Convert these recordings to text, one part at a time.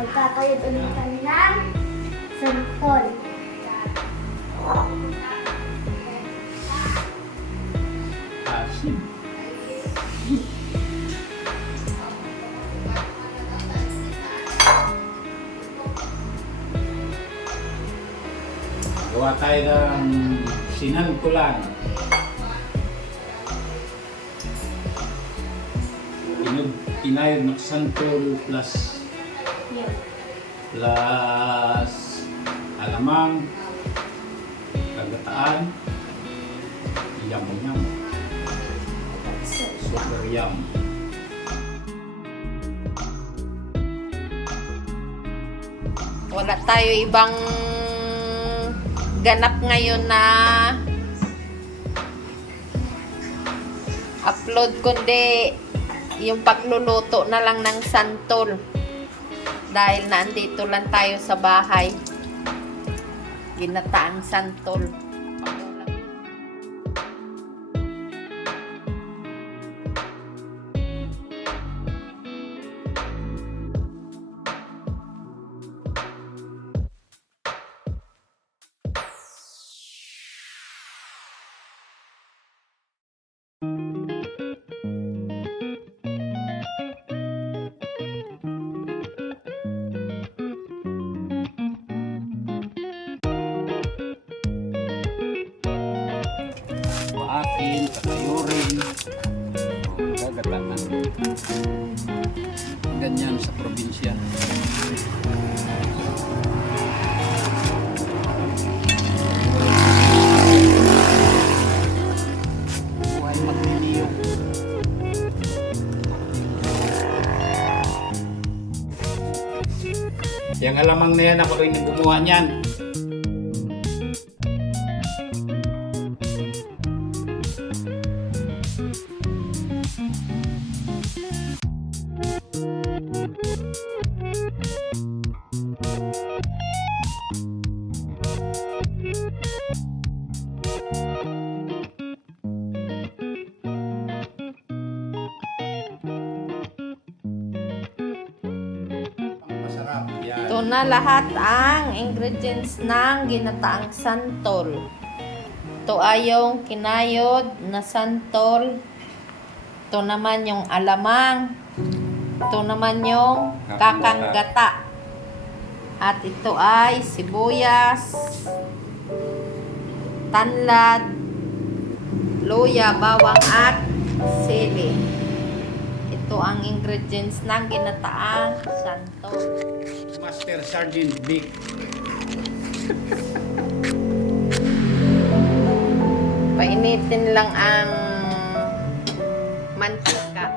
Magkakayod ulit kami ng santol. Asin. Gawa tayo ng sinangkulan. Kinayod ng santol plus alamang, kagataan, yam-yam. Super yum. Wala tayo ibang ganap ngayon na upload, kundi yung pagluluto na lang ng santol. Dahil nandito lang tayo sa bahay. Ginataang santol. Maakin, kakayurin, gagatan. Ganyan sa probinsya. Buhay magniliyong. Yang alamang na yan, ako rin yung gumawa niyan. Masarap yan. Ito na lahat ang ingredients ng ginataang santol. Ito ay yung kinayod na santol. Ito naman yung alamang. Ito naman yung kakanggata. At ito ay sibuyas, tanlad, luya, bawang at sili. Ito ang ingredients ng ginataang santol. Master Sergeant Vic. Painitin lang ang mantika.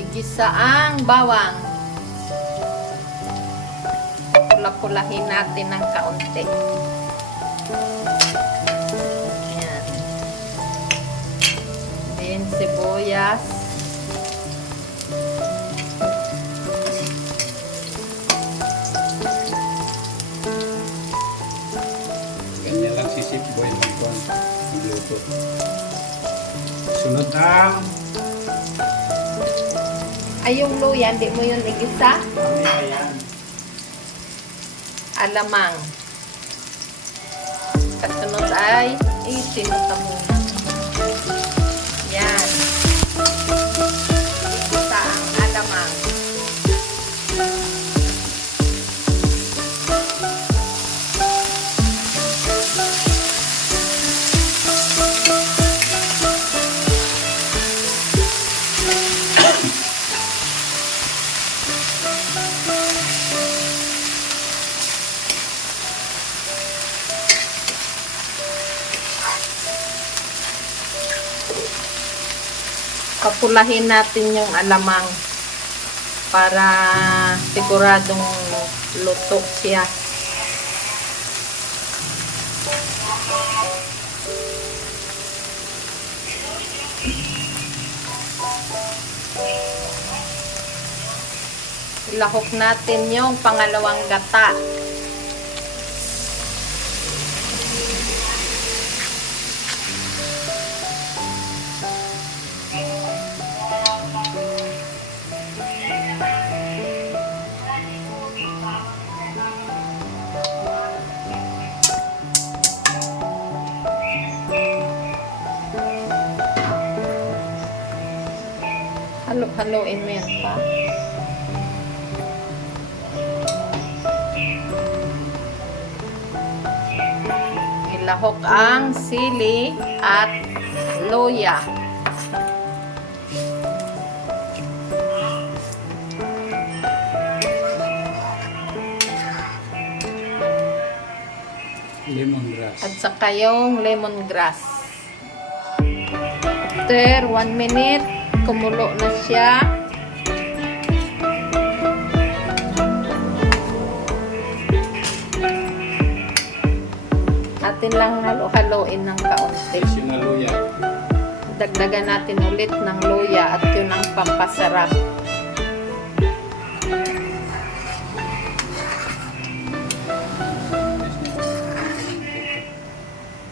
Igisa ang bawang. Pula-pulahin natin ng kaunti. Ayan. Then sibuyas. Ganyan lang si Chef Boy magluto. Sunod ang Ay, yung luya, hindi mo yun igisa? mamaya yan. Alamang. Kasunod ay isinuta muna. Yan. Igisa ang alamang. Papulahin natin yung alamang para siguradong luto siya. Ilahok natin yung pangalawang gata. Haluin mo yan pa. Ilahok ang sili at luya. Lemongrass. At saka yung lemongrass. After 1 minute, kumulo na siya. Atin lang halo-haloin ng kaunti. Tapos yung naluya. Dagdagan natin ulit ng luya at yun ang pampasarap.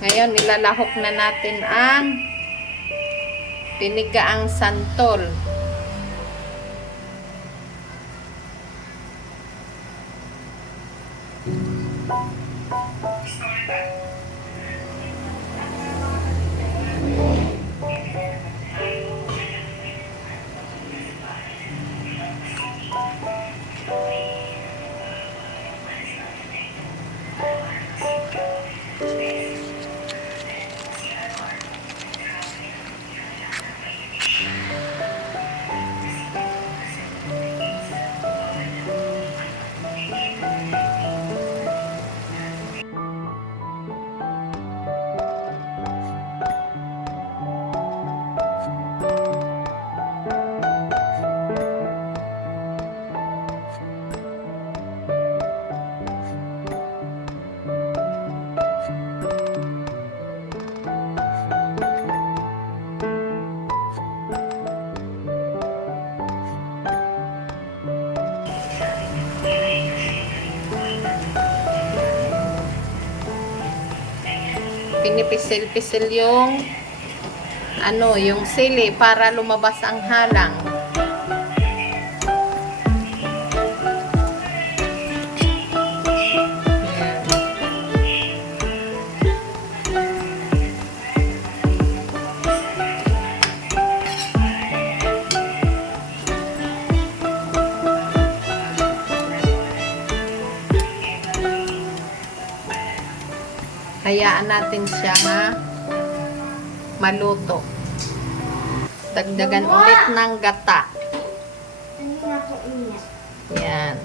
Ngayon, ilalahok na natin ang pinigaang santol. Pinipisil-pisil yung yung sili para lumabas ang halang. Hayaan natin siya nga maluto. Dagdagan ulit ng gata. Hindi nga po ingat. Yan.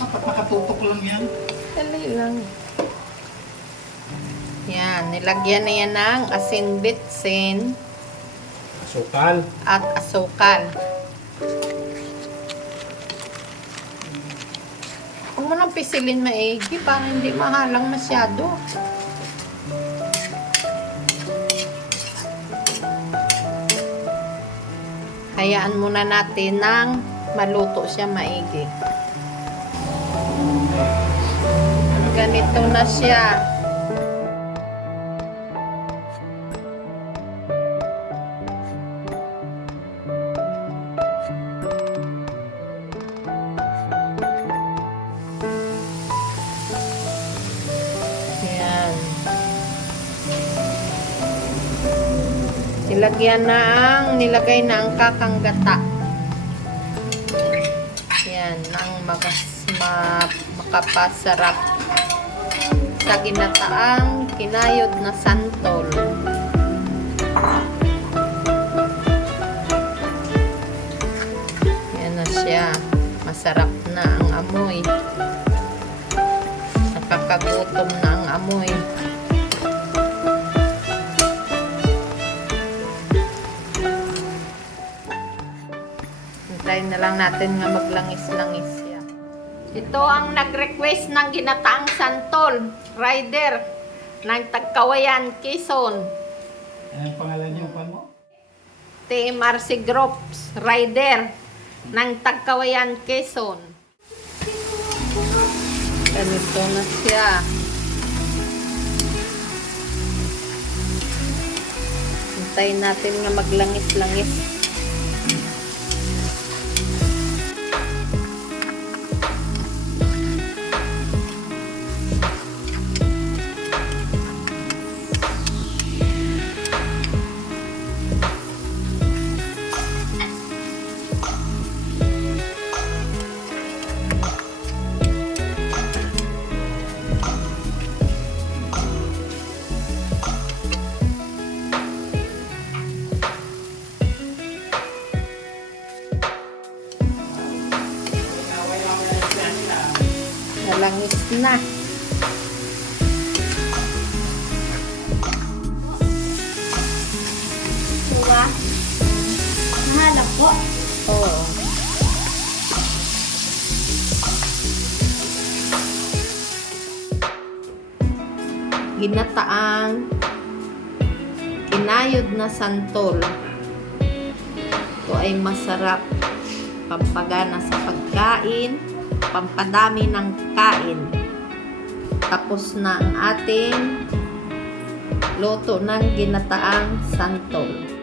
Dapat makatutok lang yan. Dali lang. Yan. Nilagyan na yan ng asin bitsin Sukal. at asukal. Huwag mo nang pisilin maigi para hindi mahalang masyado. Hayaan muna natin nang maluto siya maigi. Ganito na siya. Nilagay na ang kakanggata. Yan, ang makapasarap sa ginataang kinayod na santol. Yan na siya. Masarap na ang amoy. Nakakagutom na ang amoy. Hintayin na lang natin nga maglangis-langis siya. Ito ang nag-request ng ginataang santol. Rider ng Tagkawayan, Quezon. Anong pangalan niyo pa mo? TMRC Groups. Rider ng Tagkawayan, Quezon. Ganito na siya. Hintayin natin nga maglangis-langis. Langis na. Diba? Mahalap po. Oo. Ginataang kinayod na santol. Ito ay masarap. Pampagana sa pagkain, pampadami ng kain. Tapos na ang ating luto ng ginataang santol.